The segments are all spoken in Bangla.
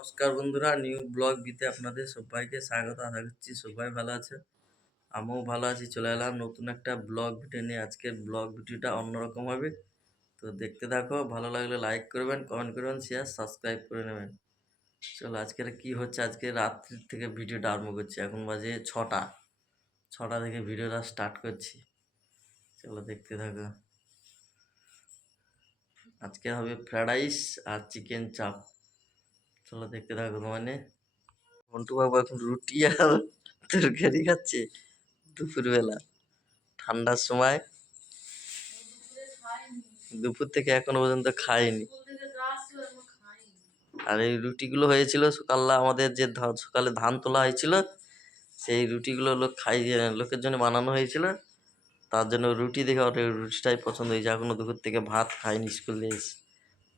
নমস্কার বন্ধুরা, নিউ ব্লগ বিতে আপনাদের সবাইকে স্বাগত। আশা করছি সবাই ভালো আছে। আমিও ভালো আছি, চলে এলাম নতুন একটা ব্লগ ভিডিও নিয়ে। আজকের ব্লগ ভিডিওটা অন্যরকম হবে। তো দেখতে থাকো, ভালো লাগলে লাইক করবেন কমেন্ট করবেন শেয়ার সাবস্ক্রাইব করে নেবেন। চলো, আজকের কি হচ্ছে? আজকে রাত্রির থেকে ভিডিওটা আরম্ভ করছি। এখন বাজে ছটা। ছটা থেকে ভিডিওটা স্টার্ট করছি। চলো, দেখতে থাকো। আজকে হবে ফ্রাইড রাইস আর চিকেন চাপ। চলো দেখতে থাকো মানে মন্টু বাবু এখন রুটি আর তরকারি খাচ্ছে দুপুরবেলা, ঠান্ডার সময়। দুপুর থেকে এখনও পর্যন্ত খাইনি। আর এই রুটিগুলো হয়েছিল সকালবেলা আমাদের যে সকালে ধান তোলা হয়েছিল, সেই রুটিগুলো লোক খাই লোকের জন্য বানানো হয়েছিল। তার জন্য রুটি দেখে ওর রুটিটাই পছন্দ হয়েছে। এখনও দুপুর থেকে ভাত খাইনি, স্কুল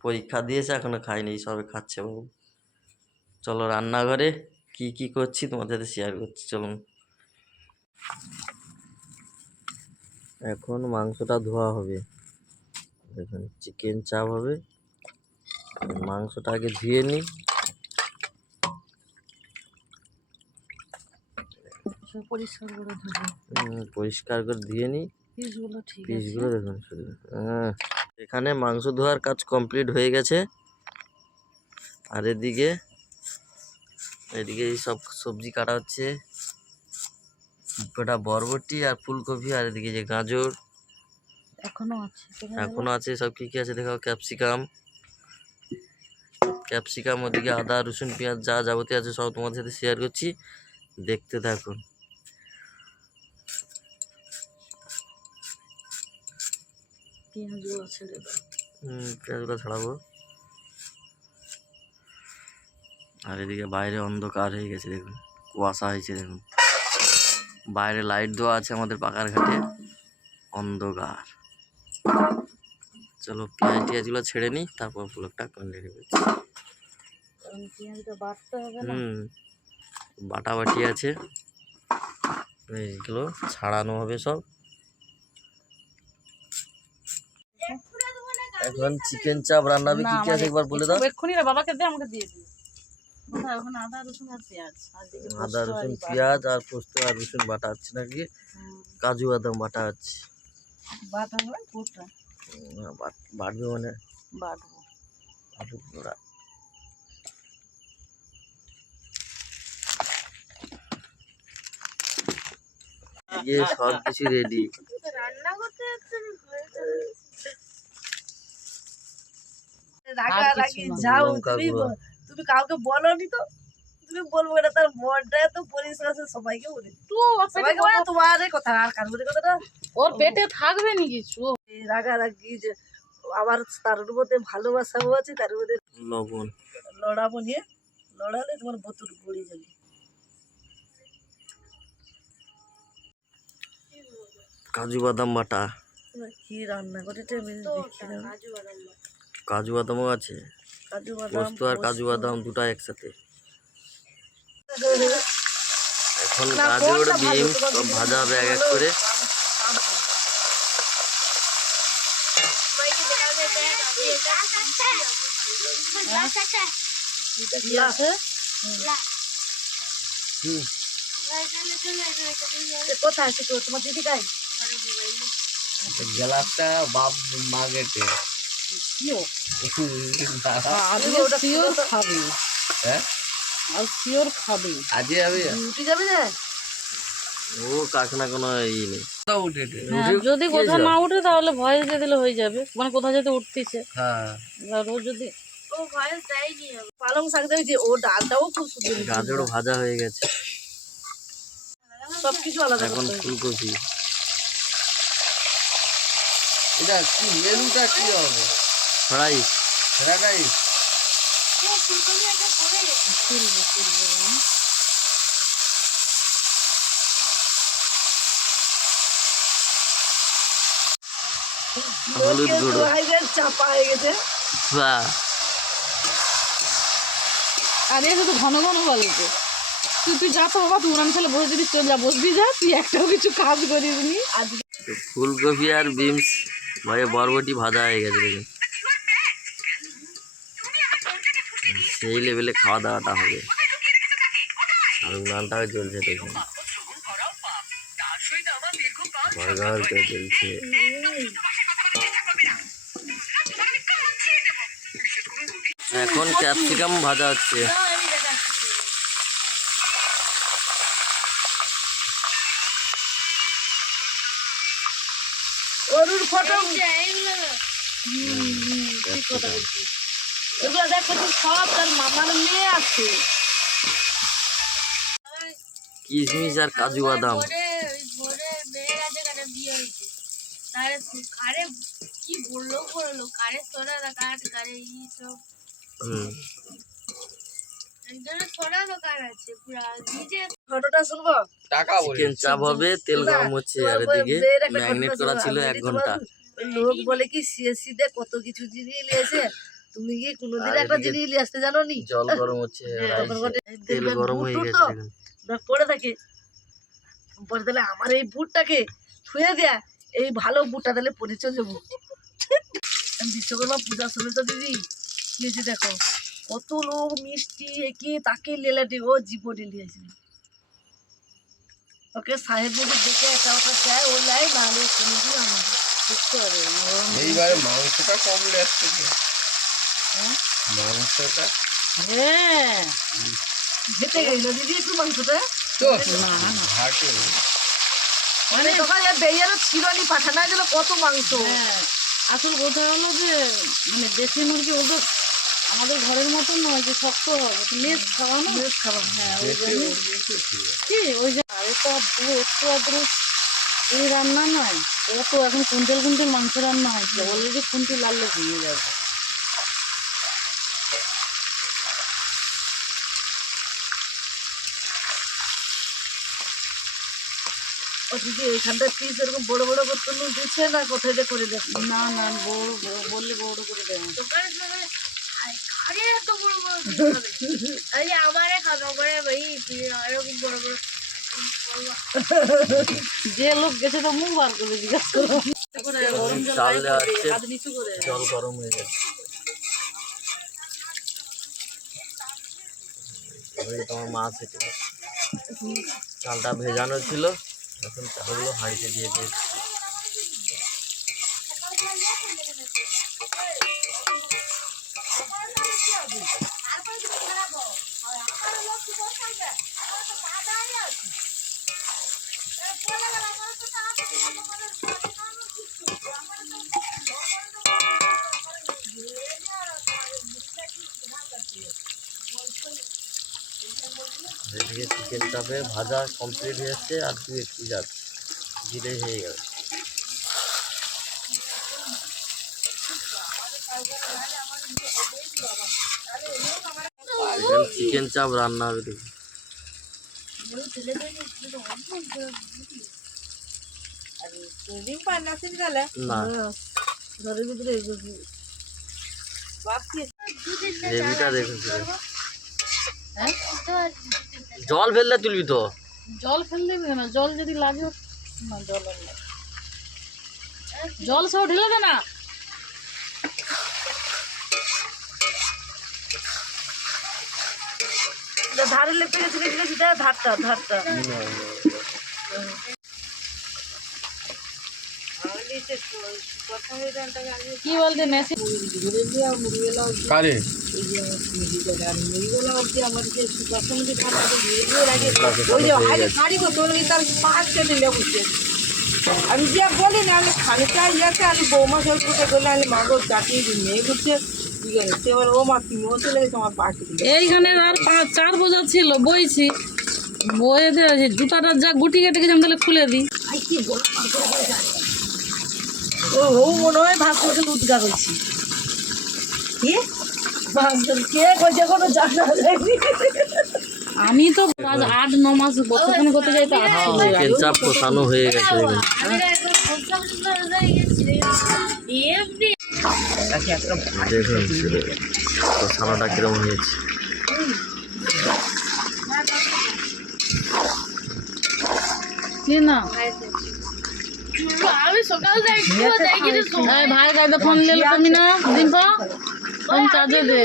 পরীক্ষা দিয়েছে, এখনও খাইনি, সবে খাচ্ছে বাবু। চলো রান্নাঘরে কি কি করছি তোমাদের সাথে শেয়ার করছি চলুন। এখন মাংসটা ধোয়া হবে। দেখুন চিকেন চাপ হবে। মাংসটা আগে ধুয়ে নিই পরিষ্কার করে ধুবো পরিষ্কার করে ধুয়ে নিই পিসগুলো ঠিক পিসগুলো দেখুন শুধু এখানে মাংস ধোয়ার কাজ কমপ্লিট হয়ে গেছে। আর এদিকে এদিকে সব সবজি কাটা হচ্ছে। ওটা বরবটি আর ফুলকপি আর এদিকে যে গাজর। এখনও আছে। এখনও আছে সব কি কি আছে দেখাও? ক্যাপসিকাম। ক্যাপসিকাম ওদিকে আদা রসুন পেঁয়াজ যা যাবতীয় আছে সব তোমাদের সাথে শেয়ার করছি। দেখতে থাকুন। পেঁয়াজগুলো ছাড়াবো। আর এদিকে বাইরে অন্ধকার হয়ে গেছে, দেখুন, কুয়াশা হয়েছে, দেখুন। বাইরে লাইট দেওয়া আছে আমাদের পাকার ঘাটে, অন্ধকার। চলো পেঁয়াজ টিয়াজগুলো ছেড়ে নিই, তারপর ব্লগটা কন্টিনিউ করছি। হুম বাটা বাটি আছে এইগুলো ছাড়ানো হবে সব। এখন চিকেন চাপ রান্নাবে কি কি আছে একবার বলে দাও। এসব এক্ষুনি বাবাকে দে, আমাকে দিয়ে ওখানে আদা রসুন পেঁয়াজ। আর পোস্ত আর রসুন বাটা। পেঁয়াজ আর পোস্ত আর রসুন বাটা আছে নাকি? কাজু বাদাম বাটা আছে। বাটা বাট- বাটবে মানে? বাটবো। আলু পোড়া যে সব কিছু রেডি রাগারাগি না। যাও তুমি তুমি কাউকে বলনি তো? তুমি বলব এটা তার মনটা এত পরিষ্কার আছে সবাইকে বলে। সবাইকে বলে তোমার কথা আর কার বলে কথাটা? ওর পেটে থাকবে নি কিছু? রাগারাগি যে আবার তার মধ্যে ভালোবাসাও আছে তার মধ্যে লবণ। লড়াবো নিয়ে লড়ালে তোমার বোতল গড়িয়ে যাবে। কাজু বাদাম বাটা। কি রান্না করে দেখি না। কাজু বাদামও আছে কাজু বাদাম পোস্ত আর কাজু বাদাম দুটা একসাথে। এখন গাজর বিম সব ভাজা হবে এক এক করে। কোথায় আছে তোমার দিদি গাই গ্লাসটা বাপ মাগেটে যদি কোথাও না উঠে তাহলে ভয়েস দিয়ে দিলে হয়ে যাবে মানে কোথাও যদি উঠতেছে যদি ডালটাও খুব সুন্দর ভাজা হয়ে গেছে সব কিছু আলাদা এখন ফুলকপি এটা কি মেনুটা কি হবে হলুদ গুঁড়ো। চাপা হয়ে গেছে। বাহ। আর শুধু ঘন ঘন বলে তো তুই তুই যা তো বাবা তুই উনান বসে যদি চলে যা বসবি যা তুই একটাও কিছু কাজ করিস নি। ফুলকপি আর বিমস ভাই বরবটি ভাজা হয়ে গেছে দেখুন। সেই লেভেলে খাওয়া দাওয়াটা হবে। আর উনানটাও চলছে দেখুন। করে চলছে এখন ক্যাপসিকাম ভাজা হচ্ছে। ফটো। এগুলো দেখো সব তার মামার মেয়ে আছে। কিশমিশ আর কাজু বাদাম। চিকেন চাপ হবে তেল গরম হচ্ছে আর এদিকে। ম্যাগনেট করা ছিল এক ঘণ্টা। লোক বলে কি সিএসসি তে কত কিছু জিনিস নিয়েছে তুমি কি কোনোদিন একটা জিনিস নিয়ে আসতে জানো নি জল গরম হচ্ছে এই তেল গরম হয়ে গেছে পড়ে থাকে। পরে তাহলে আমার এই বুটটাকে ছুঁয়ে দেয়া। এই ভালো বুটটা তাহলে পরিচয় যাব। বিশ্বকর্মা সময় তো দিদি কি হয়েছে দেখো কত লোক মিষ্টি একে তাকে লেলাটি ও জীবনে নিয়েছিল ওকে সাহেব যদি দেখে একা ওটা দেয় ও লাই নাহলে কোনোদিন আমার বুঝতে হবে এইবারে মাংসটা কম লেগছে কি? হ্যাঁ? হ্যাঁ গেল দিদি একটু মাংসটা তো না না ঘাটে মানে বেয়ারও ছিল নি পাঠানো গেল কত মাংস? হ্যাঁ আসল কথা হলো যে মানে দেশি মুরগি ওদের আমাদের ঘরের মতন নয় যে শক্ত হবে মেজ খাওয়ানো। বেশ খাবার হ্যাঁ ওই জন্য কি? ওই যে আরে একটু আদ্রু এই রান্না নয় ওরা তো এখন কুইন্টাল কুইন্টাল মাংস রান্না হয়েছে অলরেডি কুইন্টাল লাললে ভেঙে যাবে। দিদি এইখানটা পিস এরকম বড় বড় করতে দিচ্ছে না কোথায় করে দেখো না না বড় বড় বললে বড় করে দেয়। দোকানের সামনে আরে কারে এত বড় বড় piece হবে? আরে আমারে খাব করে ভাই তুই আরও কি বড় বড়। যে লোক গেছে তো মুখ বার করে জিজ্ঞাসা করো। জল গরম হয়ে ওই তোমার মাছ চালটা ভেজানো ছিল। এখন চালগুলো হাঁড়িতে দিয়ে দিয়েছি এদিকে চিকেন চাপে ভাজা কমপ্লিট হয়ে যাচ্ছে আর দু একটু যাচ্ছে দিলেই হয়ে গেল। চিকেন চাপ রান্না হবে দেখুন না। ঘরের ভিতরে এই যে- গ্রেভিটা দেখুন শুধু। হ্যাঁ জল ফেললে তুলবি তো। জল ফেললে কেন না জল যদি লাগে না জল। জল সব ঢেলে দে না। ধারে লেপে গেছে ধারটা ধারটা। কি বলতে মেসি? কারে? ওই যে আগে খাড়ি করতে হলে তার পাঁচ কেটে লেবুছে আমি যে বলি না আমি খানিটা ইয়াকে আমি বৌমা জল ফুটে করলে আমি মাগো চাটিয়ে দিই মেয়ে করছে এইখানে আর পাঁচ চার বোঝা ছিল বইছি। বয়ে দিয়ে জুতাটা যা গুটি কেটে গেছে আমি তাহলে খুলে দিই। ও ও মনে হয় ভাগ করে উদ্গার হয়েছি কি? ভাগজন কে কইছে কোনো জানা যায়নি আমি তো আজ আট ন মাস বর্তমানে করতে যাই তো। চিকেন চাপ কষানো হয়ে গেছে। দেখুন আমি একদম ফসলা ফসলা হয়ে গেছি। এমনি। দেখুন শুধু কষানোটা কিরম হয়েছে? না আমি সকাল থেকে একটু দেখি এই ভাই ফোন নিলে তুমি না ফোন চার্জে দে।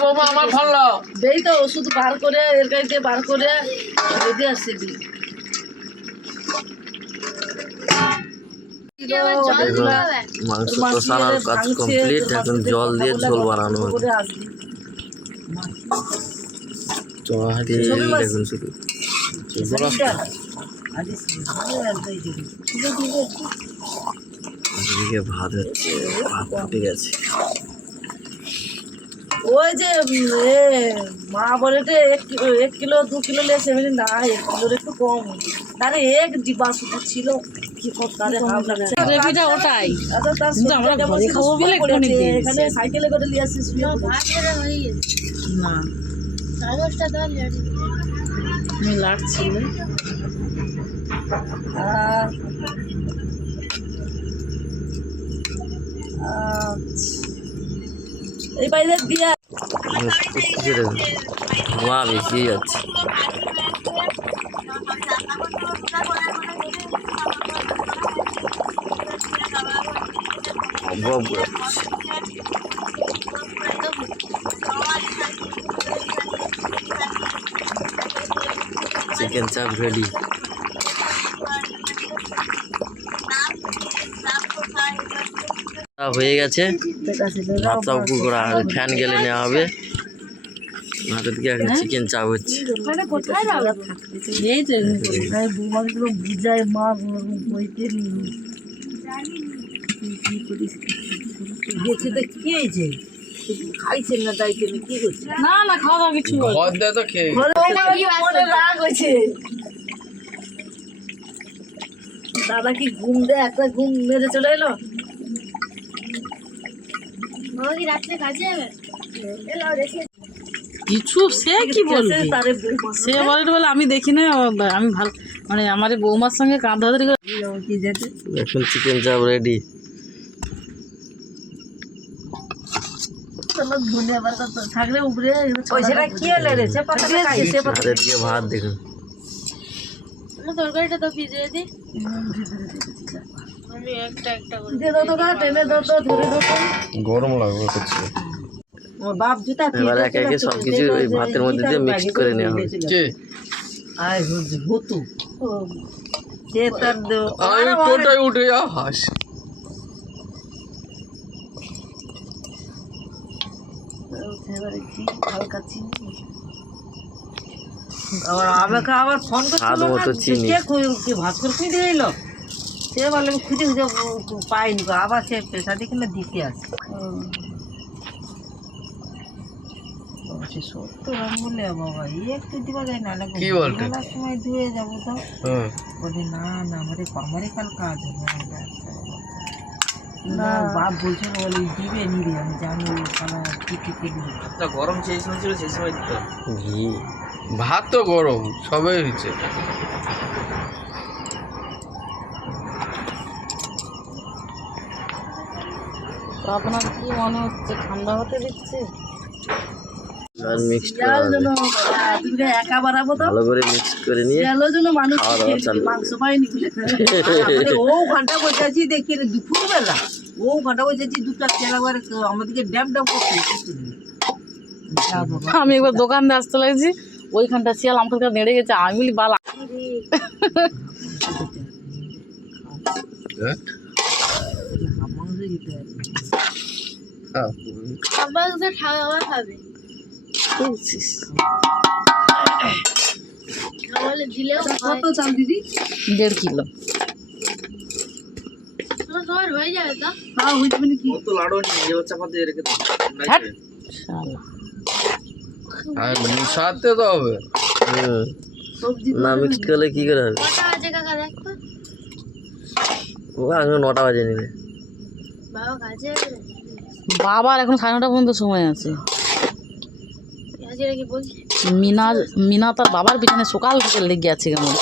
বাবা আমার দেই তো ওষুধ বার করে এর কাছে বার করে আসছে মাংস কষানোর কাজ কমপ্লিট এখন জল দিয়ে ঝোল বানানো করে দেখুন শুধু। এদিকে ভাত হচ্ছে ভাত ফুটে গেছে। ওই যে এ মা বলে এক কিলো এক কিলো দু কিলো লেছে আমি না এক কিলোর একটু কম। আরে এক ডিব্বা শুধু ছিল। কি করতে গ্রেভিটা ওটাই। আচ্ছা, আমরা ঘরে খাব বলে। এখানে সাইকেলে করে নিয়ে আসছে না লাড়ছিল আহ, আচ্ছা। এই বাইরে দিয়া ধোঁয়া বেশি যাচ্ছে। অভাব করে দিচ্ছে। চিকেন চাপ রেডি হয়ে গেছে। ভাতটা উপর করা হবে ফ্যান গেলে নেওয়া হবে। ভাতের দিকে এখন চিকেন চাপ হচ্ছে। কোথায় যাব? এই তো এমনি করে। বৌমাগুলো বুঝায় মা বইতে গেছে তো কি হয়েছে খাইছেন না তাই কেন কি করছে না না খাওয়া দাওয়া কিছু হয় ঘর দিয়ে তো খেয়ে দাদা কি ঘুম দেয় একটা ঘুম মেরে চলে এলো কিছু সে কি বলবে? সে বলে বলে আমি দেখি না আমি ভালো মানে আমার বৌমার সঙ্গে কাঁধ ধরে এখন চিকেন চাপ রেডি চলো ধনিয়া পাতা তো থাকলে উপরে পয়সাটা কি হলে রে? সে পাতা সে পাতা ভাতের ভাত দেখুন তরকারিটা তো ভিজে দি আমি একটা একটা করে দিয়ে দাও তো টেনে দাও তো ধরে দাও গরম লাগবে করছে। আমার বাপ জুতা এবার একে একে সব কিছু ওই ভাতের মধ্যে দিয়ে মিক্সড করে নেওয়া হবে কে? আয় হতু সে তার আমি টোটাই উঠে যা হাস। এবারে কি হালকা চিনি আবার আমাকে আবার ফোন স্বাদ মতো কে ভাস্কর খুঁজে এলো? সে বলে আমি খুঁজে খুঁজে পাইনি আবার সে পেশা দেখে না দিতে আসে। সত্তর বলে বাবা একটু দিবা যায় না কি বলতে? সময় ধুয়ে যাব তো? বলে না না আমারে আমারে কাল কাজ হবে। না। বাপ বলছে বলে দিবে নিবে আমি জানি গরম সেই সময় ছিল সেই সময় দিতে ঘি। ভাত তো গরম সবই হয়েছে। তো আপনার কি মনে হচ্ছে ঠান্ডা হতে দিচ্ছে? আর মিক্সড করা শিয়াল হবে। যেন বাবা, তুমি একা বাড়াবো তো। ভালো করে মিক্স করে নিয়ে শিয়ালও যেন মানুষ খাওয়া দাওয়া খেয়ে চালু। মাংস পায়নি মানে ও ঘণ্টা বসে আছি দেখি রে দুপুর ও ঘণ্টা বসে আছি দুটো তেল একবার আমাদেরকে ড্যাম ড্যাম। আমি একবার দোকান দিয়ে আসতে লাগছি ওইখানটা শিয়াল আমার কাছে নেড়ে গেছে আমি বলি বালা। হ্যাঁ। হ্যাঁ। খাবে। বলে দিলেও কত চাল দিদি? দেড় কিলো। আমার তোমার হয়ে যাবে তো। হবে। হুম না মিক্সড করলে কি করে হবে? ও এখন নটা বাজে নেবে। বাবা কাজে। বাবার এখন সাড়ে নটা পর্যন্ত সময় আছে। মিনা মিনা তার বাবার পিছনে সকাল থেকে লেগে আছে কেমন?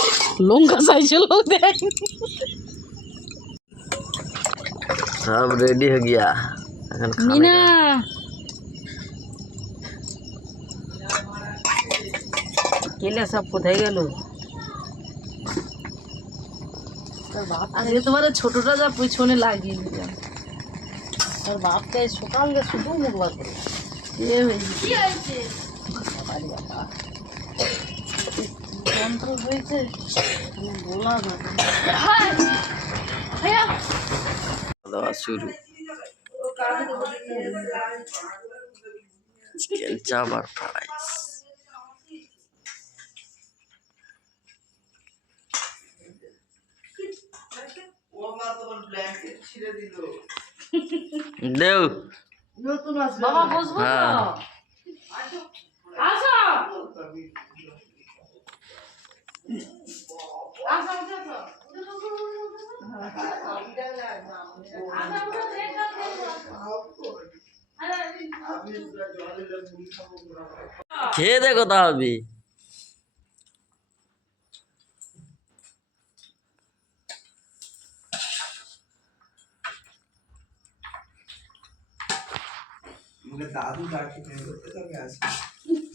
লঙ্কা চাইছিল দেখ। সব রেডি হয়ে গিয়া। মিনা। কেলে সব কোথায় গেল? আজকে তোমার ছোটটা যা পিছনে লাগিয়ে নিলাম তোর বাপকে সকালে শুধু মুখ করে। কি হয়েছে? যন্ত্র হয়েছে বলা যাবে শুরু। চিকেন চাপ আর ফ্রাইস দেও। নতুন বাবা বসবো আসো। খেয়ে দেখো তাহলে। দাদু ডাকি করতে